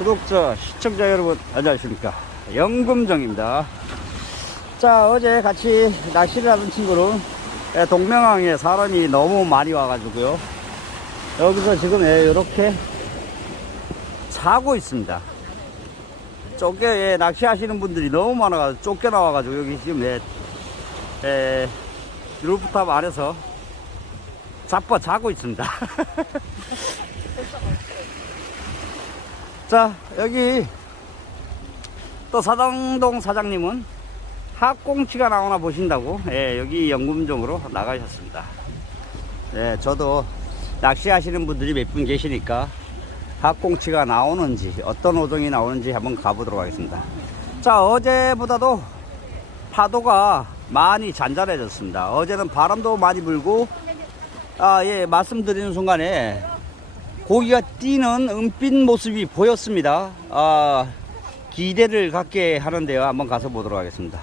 구독자, 시청자 여러분, 안녕하십니까. 영금정입니다. 자, 어제 같이 낚시를 하던 친구는 예, 동명항에 사람이 너무 많이 와가지고요. 여기서 지금 이렇게 자고 있습니다. 쫓겨, 예, 낚시하시는 분들이 너무 많아가지고 쫓겨나와가지고 여기 지금 예, 예, 루프탑 안에서 자빠 자고 있습니다. 자, 여기 또 사당동 사장님은 학꽁치가 나오나 보신다고 예, 여기 연금종으로 나가셨습니다. 예, 저도 낚시하시는 분들이 몇 분 계시니까 학꽁치가 나오는지 어떤 어종이 나오는지 한번 가보도록 하겠습니다. 자, 어제보다도 파도가 많이 잔잔해졌습니다. 어제는 바람도 많이 불고 아, 예, 말씀드리는 순간에 고기가 뛰는 은빛 모습이 보였습니다. 아, 기대를 갖게 하는데요. 한번 가서 보도록 하겠습니다.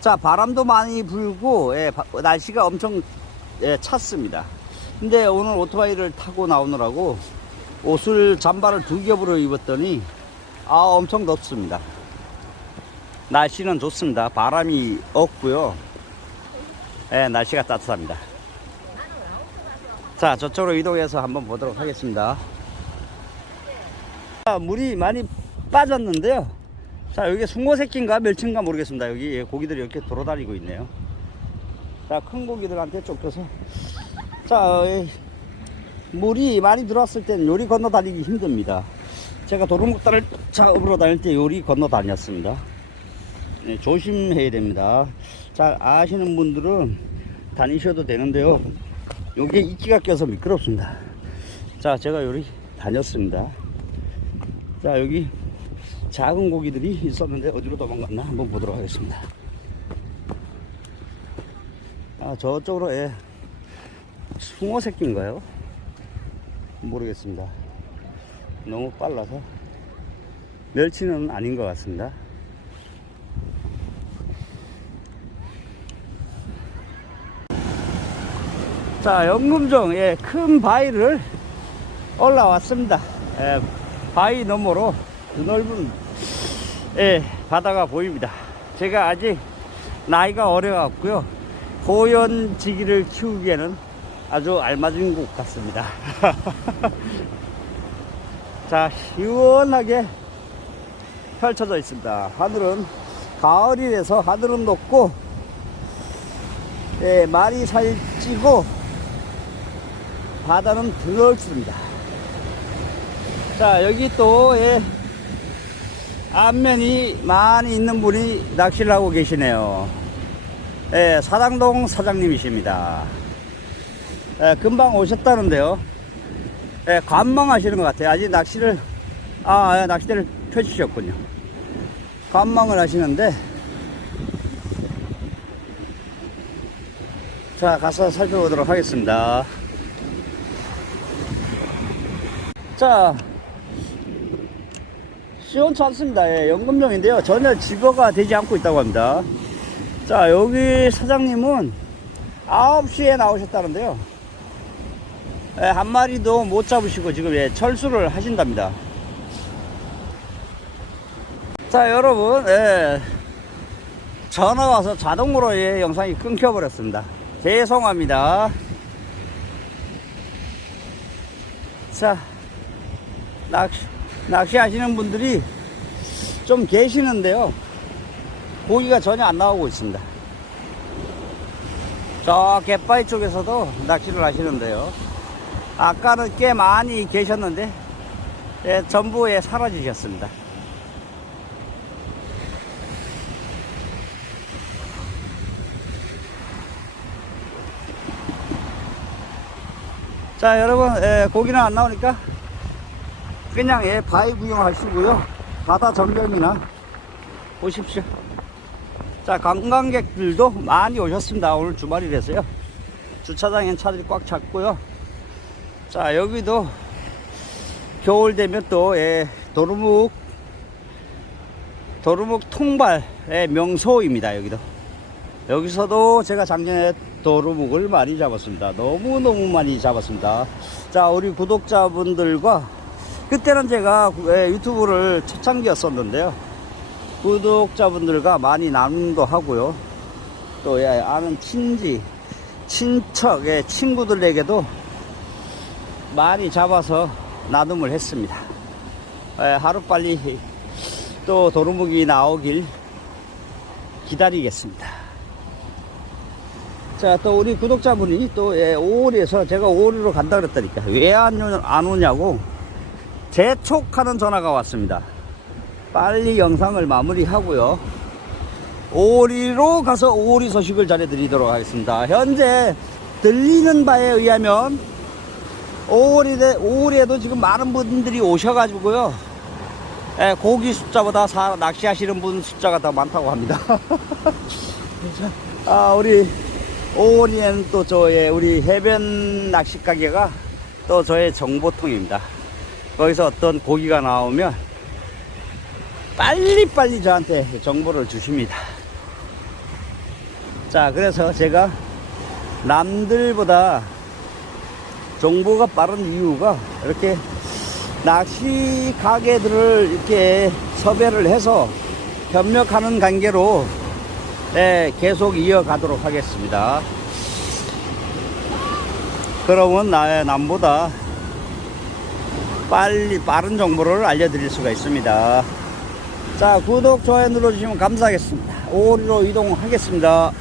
자, 바람도 많이 불고, 예, 바- 날씨가 엄청 예, 찼습니다. 근데 오늘 오토바이를 타고 나오느라고 옷을 잠바를 두 겹으로 입었더니 아, 엄청 덥습니다. 날씨는 좋습니다. 바람이 없고요. 예, 날씨가 따뜻합니다. 자, 저쪽으로 이동해서 한번 보도록 하겠습니다. 자, 물이 많이 빠졌는데요. 자, 여기 숭어 새끼인가 멸치인가 모르겠습니다. 여기 예, 고기들이 이렇게 돌아다니고 있네요. 자, 큰 고기들한테 쫓겨서. 자, 어, 물이 많이 들어왔을 때는 요리 건너 다니기 힘듭니다. 제가 도루묵다를 작업으로 다닐 때 요리 건너 다녔습니다. 네, 조심해야 됩니다. 잘 아시는 분들은 다니셔도 되는데요. 여기에 이끼가 껴서 미끄럽습니다. 자, 제가 요리 다녔습니다. 자, 여기 작은 고기들이 있었는데 어디로 도망갔나 한번 보도록 하겠습니다. 아, 저쪽으로 예, 숭어 새끼인가요? 모르겠습니다. 너무 빨라서 멸치는 아닌 것 같습니다. 자, 연금종, 예, 큰 바위를 올라왔습니다. 예, 바위 너머로 넓은, 예, 바다가 보입니다. 제가 아직 나이가 어려갖고요. 고연지기를 키우기에는 아주 알맞은 곳 같습니다. 자, 시원하게 펼쳐져 있습니다. 하늘은 가을이라서 하늘은 높고, 예, 말이 살찌고, 바다는 드넓습니다. 자, 여기 또, 예, 안면이 많이 있는 분이 낚시를 하고 계시네요. 예, 사당동 사장님이십니다. 예, 금방 오셨다는데요. 예, 관망하시는 것 같아요. 아직 낚시를, 아, 예, 낚시대를 펴주셨군요. 관망을 하시는데, 자, 가서 살펴보도록 하겠습니다. 자, 시원치 않습니다. 예, 연금종인데요. 전혀 집어가 되지 않고 있다고 합니다. 자, 여기 사장님은 9시에 나오셨다는데요. 예, 한 마리도 못 잡으시고 지금 예, 철수를 하신답니다. 자, 여러분, 예, 전화 와서 자동으로 예, 영상이 끊겨버렸습니다. 죄송합니다. 자, 낚시, 낚시하시는 분들이 좀 계시는데요. 고기가 전혀 안 나오고 있습니다. 저 갯바위 쪽에서도 낚시를 하시는데요. 아까는 꽤 많이 계셨는데, 예, 전부 예, 사라지셨습니다. 자, 여러분, 예, 고기는 안 나오니까 그냥 예, 바위 구경하시고요. 바다 전경이나 보십시오. 자, 관광객들도 많이 오셨습니다. 오늘 주말이라서요. 주차장엔 차들이 꽉 찼고요. 자, 여기도 겨울 되면 또 예, 도루묵 도루묵 통발의 명소입니다. 여기도 여기서도 제가 작년에 도루묵을 많이 잡았습니다. 너무너무 많이 잡았습니다. 자, 우리 구독자분들과 그때는 제가 예, 유튜브를 초창기였었는데요. 구독자분들과 많이 나눔도 하고요. 또 예, 아는 친지, 친척, 예, 친구들에게도 많이 잡아서 나눔을 했습니다. 예, 하루빨리 또 도루묵이 나오길 기다리겠습니다. 자, 또 우리 구독자분이 또 예, 오리에서 제가 오리로 간다 그랬다니까 왜 안 안 오냐고 재촉하는 전화가 왔습니다. 빨리 영상을 마무리하고요. 오리로 가서 오리 소식을 전해드리도록 하겠습니다. 현재 들리는 바에 의하면 오리에, 오리에도 지금 많은 분들이 오셔가지고요. 예, 고기 숫자보다 사- 낚시하시는 분 숫자가 더 많다고 합니다. 아, 우리 오리엔 또 저의 우리 해변 낚시 가게가 또 저의 정보통입니다. 거기서 어떤 고기가 나오면 빨리빨리 저한테 정보를 주십니다. 자, 그래서 제가 남들보다 정보가 빠른 이유가 이렇게 낚시 가게들을 이렇게 섭외를 해서 협력하는 관계로 네, 계속 이어가도록 하겠습니다. 그러면 나, 남보다 빨리 빠른 정보를 알려드릴 수가 있습니다. 자, 구독, 좋아요 눌러주시면 감사하겠습니다. 오리로 이동하겠습니다.